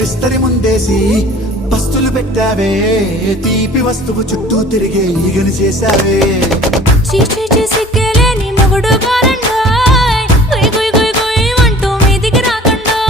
విస్తరి ముందేసి పస్తులు పెట్టావే తీపి వస్తువు చుట్టూ తిరిగే ఈగలు చేశావే చీచి సిగ్గలేని మొగుడు కారన్న